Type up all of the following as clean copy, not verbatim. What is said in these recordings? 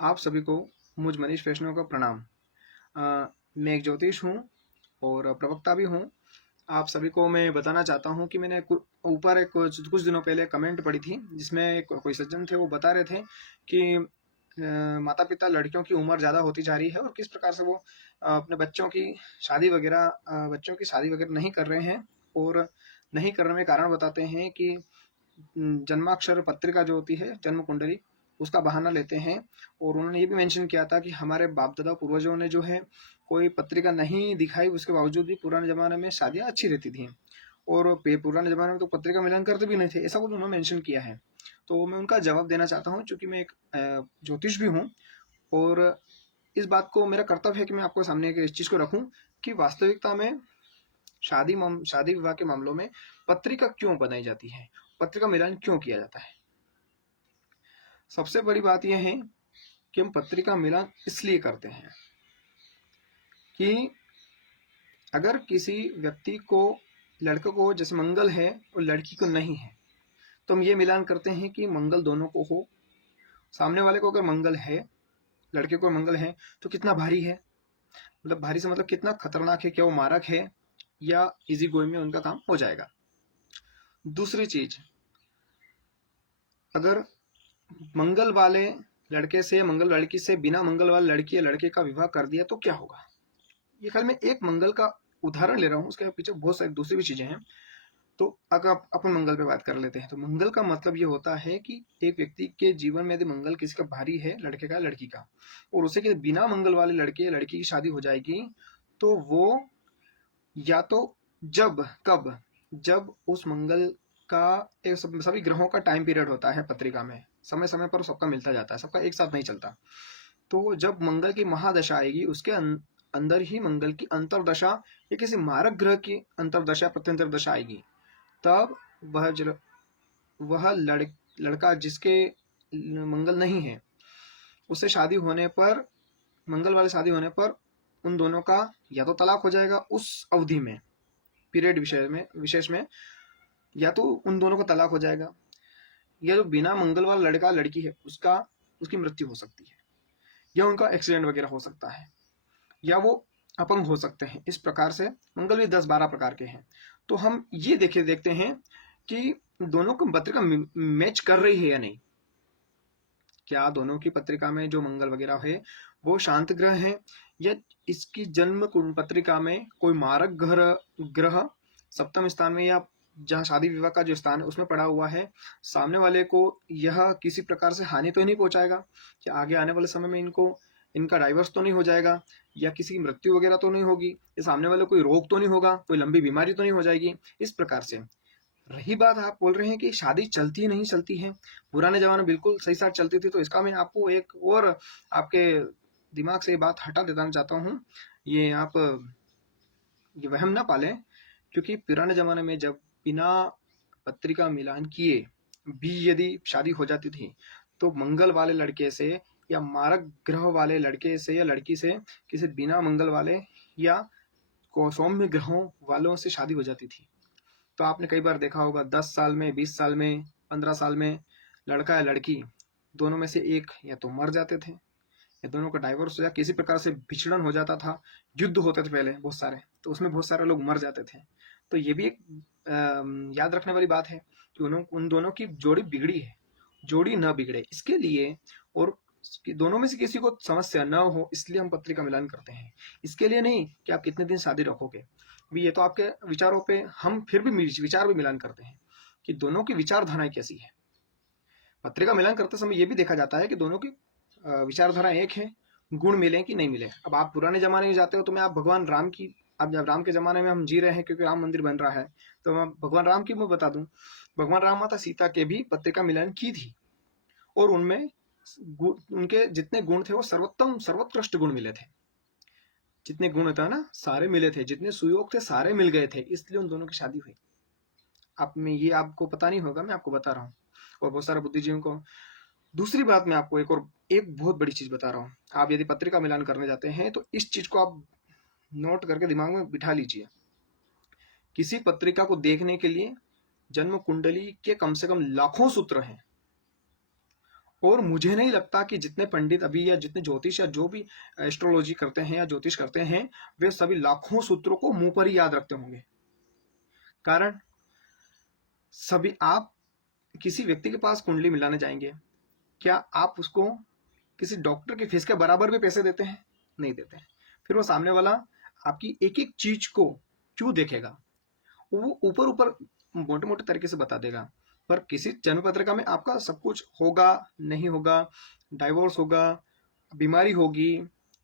आप सभी को मुझ मनीष वैष्णव का प्रणाम। मैं एक ज्योतिष हूँ और प्रवक्ता भी हूँ। आप सभी को मैं बताना चाहता हूँ कि मैंने ऊपर एक कुछ दिनों पहले कमेंट पढ़ी थी, जिसमें कोई सज्जन थे, वो बता रहे थे कि माता पिता लड़कियों की उम्र ज़्यादा होती जा रही है और किस प्रकार से वो अपने बच्चों की शादी वगैरह नहीं कर रहे हैं। और नहीं करने में कारण बताते हैं कि जन्माक्षर पत्रिका जो होती है, जन्म कुंडली, उसका बहाना लेते हैं। और उन्होंने ये भी मेंशन किया था कि हमारे बाप दादा पूर्वजों ने जो है कोई पत्रिका नहीं दिखाई, उसके बावजूद भी पुराने ज़माने में शादियाँ अच्छी रहती थी। और पुराने ज़माने में तो पत्रिका मिलन करते भी नहीं थे, ऐसा कुछ उन्होंने मेंशन किया है। तो मैं उनका जवाब देना चाहता हूँ, चूँकि मैं एक ज्योतिष भी हूँ। और इस बात को मेरा कर्तव्य है कि मैं आपको सामने इस चीज़ को रखूँ कि वास्तविकता में शादी विवाह के मामलों में पत्रिका क्यों बनाई जाती है, पत्रिका मिलान क्यों किया जाता है। सबसे बड़ी बात यह है कि हम पत्रिका मिलान इसलिए करते हैं कि अगर किसी व्यक्ति को, लड़के को जैसे मंगल है और लड़की को नहीं है, तो हम ये मिलान करते हैं कि मंगल दोनों को हो। सामने वाले को अगर मंगल है, लड़के को मंगल है, तो कितना भारी है, मतलब भारी से मतलब कितना खतरनाक है, क्या वो मारक है या इजी गोइंग में उनका काम हो जाएगा। दूसरी चीज, अगर मंगल वाले लड़के से, मंगल लड़की से, बिना मंगल वाले लड़की या लड़के का विवाह कर दिया तो क्या होगा। ये खाली मैं एक मंगल का उदाहरण ले रहा हूँ, उसके पीछे बहुत सारी दूसरी भी चीजें हैं। तो अगर अपन मंगल पे बात कर लेते हैं, तो मंगल का मतलब ये होता है कि एक व्यक्ति के जीवन में यदि मंगल किसी का भारी है, लड़के का लड़की का, और उसे कि बिना मंगल वाले लड़के या लड़की की शादी हो जाएगी, तो वो या तो जब उस मंगल का एक सभी ग्रहों का टाइम पीरियड होता है पत्रिका में, समय समय पर सबका मिलता जाता है, सबका एक साथ नहीं चलता। तो जब मंगल की महादशा आएगी, उसके अंदर ही मंगल की अंतरदशा या किसी मारक ग्रह की अंतरदशा प्रत्यंतर दशा आएगी, तब वह लड़का जिसके मंगल नहीं है, उससे शादी होने पर, मंगल वाले शादी होने पर उन दोनों का या तो तलाक हो जाएगा उस अवधि में, पीरियड विशेष में, या तो उन दोनों का तलाक हो जाएगा, या जो बिना मंगल वाला लड़का लड़की है उसकी मृत्यु हो सकती है, या उनका एक्सीडेंट वगैरह हो सकता है, या वो अपंग हो सकते हैं। इस प्रकार से मंगल भी 10-12 प्रकार के हैं। तो हम ये देखते हैं कि दोनों की पत्रिका मैच कर रही है या नहीं, क्या दोनों की पत्रिका में जो मंगल वगैरह है वो शांत ग्रह है, या इसकी जन्म पत्रिका में कोई मारक ग्रह सप्तम स्थान में, या जहाँ शादी विवाह का जो स्थान है उसमें पड़ा हुआ है। सामने वाले को यह किसी प्रकार से हानि तो नहीं पहुंचाएगा कि आगे आने वाले समय में इनका डाइवर्स तो नहीं हो जाएगा, या किसी की मृत्यु वगैरह तो नहीं होगी, या सामने वाले कोई रोग तो नहीं होगा, कोई लंबी बीमारी तो नहीं हो जाएगी। इस प्रकार से रही बात, आप बोल रहे हैं कि शादी चलती नहीं चलती है, पुराने जमाने बिल्कुल सही साथ चलती थी, तो इसका मैं आपको एक और आपके दिमाग से ये बात हटा देना चाहता हूँ। ये आप ये वहम ना पालें, क्योंकि पुराने जमाने में जब बिना पत्रिका मिलान किए भी यदि शादी हो जाती थी, तो मंगल वाले लड़के से या मारक ग्रह वाले लड़के से या लड़की से, किसी बिना मंगल वाले या सौम्य ग्रहों वालों से शादी हो जाती थी। तो आपने कई बार देखा होगा 10 साल में, 20 साल में, 15 साल में लड़का या लड़की दोनों में से एक या तो मर जाते थे, या दोनों का डाइवोर्स या किसी प्रकार से विछड़न हो जाता था। युद्ध होते थे पहले बहुत सारे, तो उसमें बहुत सारे लोग मर जाते थे। तो ये भी एक याद रखने वाली बात है कि उन दोनों की जोड़ी बिगड़ी है, जोड़ी न बिगड़े इसके लिए, और दोनों में से किसी को समस्या न हो, इसलिए हम पत्रिका मिलान करते हैं। इसके लिए नहीं कि आप कितने दिन शादी रखोगे, भी ये तो आपके विचारों पे, हम फिर भी विचार भी मिलान करते हैं कि दोनों की विचारधाराएं कैसी है। पत्रिका मिलान करते समय ये भी देखा जाता है कि दोनों की विचारधारा एक है, गुण मिले कि नहीं मिले। अब आप पुराने जमाने में जाते हो तो मैं आप भगवान राम की, अब जब राम के जमाने में हम जी रहे हैं क्योंकि राम मंदिर बन रहा है, तो मैं भगवान राम की मैं बता दूं, भगवान राम माता सीता के भी पत्रिका मिलान की थी, और उनमें उनके जितने गुण थे वो सर्वोत्तम सर्वोत्कृष्ट गुण मिले थे। जितने गुण था ना सारे मिले थे, जितने सुयोग थे सारे मिल गए थे, इसलिए उन दोनों की शादी हुई। आप में ये आपको पता नहीं होगा, मैं आपको बता रहा हूँ, और बहुत सारे बुद्धिजीवियों को। दूसरी बात, मैं आपको एक बहुत बड़ी चीज बता रहा हूँ। आप यदि पत्रिका मिलान करने जाते हैं तो इस चीज को आप नोट करके दिमाग में बिठा लीजिए। किसी पत्रिका को देखने के लिए जन्म कुंडली के कम से कम लाखों सूत्र हैं, और मुझे नहीं लगता कि जितने पंडित अभी या जितने ज्योतिष या जो भी एस्ट्रोलॉजी करते हैं या ज्योतिष करते हैं, वे सभी लाखों सूत्रों को मुंह पर ही याद रखते होंगे। कारण सभी, आप किसी व्यक्ति के पास कुंडली मिलाने जाएंगे, क्या आप उसको किसी डॉक्टर की फीस के बराबर भी पैसे देते हैं? नहीं देते हैं। फिर वो सामने वाला आपकी एक एक चीज को क्यों देखेगा? वो ऊपर ऊपर मोटे मोटे तरीके से बता देगा, पर किसी जन्म पत्रिका में आपका सब कुछ होगा, नहीं होगा, डाइवोर्स होगा, बीमारी होगी,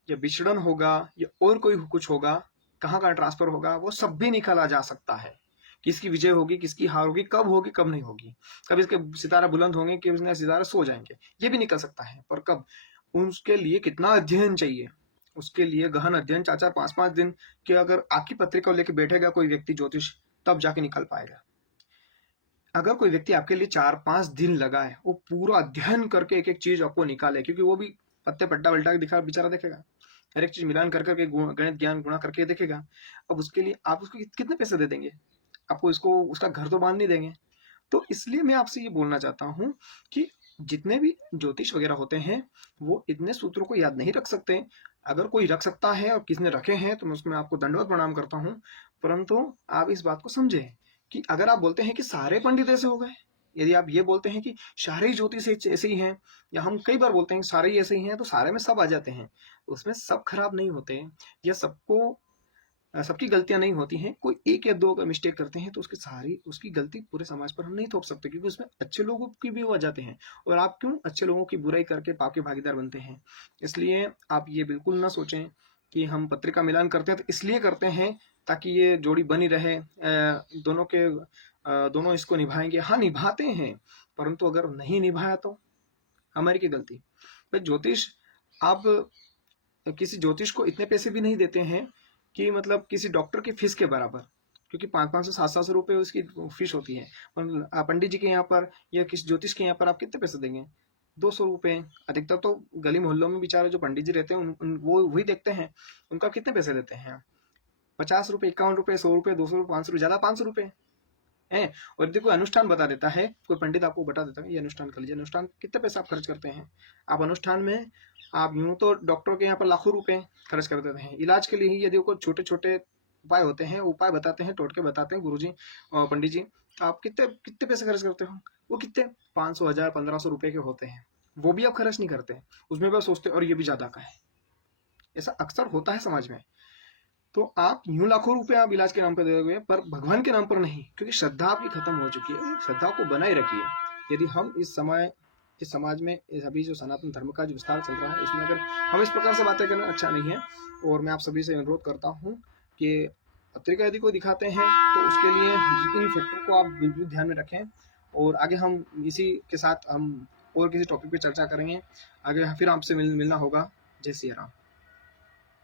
या विछड़न होगा, या और कोई कुछ होगा, कहाँ कहाँ ट्रांसफर होगा, वो सब भी निकाला जा सकता है। किसकी विजय होगी, किसकी हार होगी, कब नहीं होगी, कब इसके सितारा बुलंद होंगे, कब इसके सितारा सो जाएंगे, ये भी निकल सकता है। पर कब? उसके लिए कितना अध्ययन चाहिए, उसके लिए गहन अध्ययन, 4-4 5-5 दिन के अगर आपकी पत्रिका लेके बैठेगा कोई व्यक्ति ज्योतिष, तब जाके निकल पाएगा। अगर कोई व्यक्ति आपके लिए 4-5 दिन लगाए, वो पूरा अध्ययन करके एक एक चीज आपको निकाले, क्योंकि वो भी पत्ते पट्टा पलटा के दिखा बेचारा देखेगा, हर एक चीज मिलान कर करके गणित ज्ञान गुणा करके देखेगा। अब उसके लिए आप उसको कितने पैसे दे देंगे? आपको इसको उसका घर तो बांध नहीं देंगे। तो इसलिए मैं आपसे ये बोलना चाहता हूँ कि जितने भी ज्योतिष वगैरह होते हैं, वो इतने सूत्रों को याद नहीं रख सकते। अगर कोई रख सकता है और किसने रखे हैं, तो मैं उसमें आपको दंडवत प्रणाम करता हूँ। परंतु आप इस बात को समझें कि अगर आप बोलते हैं कि सारे पंडित ऐसे हो गए, यदि आप ये बोलते हैं कि सारे ही ज्योतिष ऐसे ही हैं, या हम कई बार बोलते हैं सारे ही ऐसे ही हैं, तो सारे में सब आ जाते हैं, उसमें सब खराब नहीं होते, या सबकी गलतियां नहीं होती हैं। कोई एक या दो अगर मिस्टेक करते हैं तो उसकी गलती पूरे समाज पर हम नहीं थोप सकते, क्योंकि उसमें अच्छे लोगों की भी हो जाते हैं। और आप क्यों अच्छे लोगों की बुराई करके पाप के भागीदार बनते हैं? इसलिए आप ये बिल्कुल ना सोचें कि हम पत्रिका मिलान करते हैं तो इसलिए करते हैं ताकि ये जोड़ी बनी रहे, दोनों इसको निभाएंगे। हाँ, निभाते हैं, परंतु अगर नहीं निभाया तो हमारी क्या गलती? तो ज्योतिष, आप किसी ज्योतिष को इतने पैसे भी नहीं देते हैं कि मतलब किसी डॉक्टर की फीस के बराबर, क्योंकि 500-500 700 रुपए उसकी फीस होती है। पंडित जी के यहाँ पर या किसी ज्योतिष के यहाँ पर आप कितने पैसे देंगे? 200 रुपए। अधिकतर तो गली मोहल्लों में बेचारे जो पंडित जी रहते हैं वो वही देखते हैं, उनका कितने पैसे देते हैं? 50 रुपए, 51 रुपए, 100 रुपए, 200 रुपए, 500 रुपए, ज्यादा 500 रुपए है। और यदि कोई अनुष्ठान बता देता है, कोई पंडित आपको बता देता है ये अनुष्ठान कर लीजिए, अनुष्ठान कितने पैसे आप खर्च करते हैं? आप अनुष्ठान में, आप यूं तो डॉक्टर के यहाँ पर लाखों रुपए खर्च कर देते हैं इलाज के लिए ही। यदि कोई छोटे छोटे उपाय होते हैं, उपाय बताते हैं, टोटके बताते हैं गुरुजी और पंडित जी, आप कितने कितने पैसे खर्च करते हो? वो कितने 500, 1000, 1500 रुपए के होते हैं, वो भी आप खर्च नहीं करते। उसमें बस सोचते और ये भी ज्यादा का है। ऐसा अक्सर होता है समाज में। तो आप यूं लाखों रुपए आप इलाज के नाम पर दे दोगे, पर भगवान के नाम पर नहीं, क्योंकि श्रद्धा आपकी खत्म हो चुकी है। श्रद्धा को बनाए रखिए। यदि हम इस समाज में अभी जो सनातन धर्म का जो विस्तार चल रहा है, उसमें अगर हम इस प्रकार से बातें करना अच्छा नहीं है। और मैं आप सभी से अनुरोध करता हूँ कि पत्रिका यदि कोई दिखाते हैं तो उसके लिए इन फैक्टर को आप बिल्कुल ध्यान में रखें। और आगे हम इसी के साथ हम और किसी टॉपिक पे चर्चा करेंगे। आगे फिर आपसे मिलना होगा। जय सिया राम।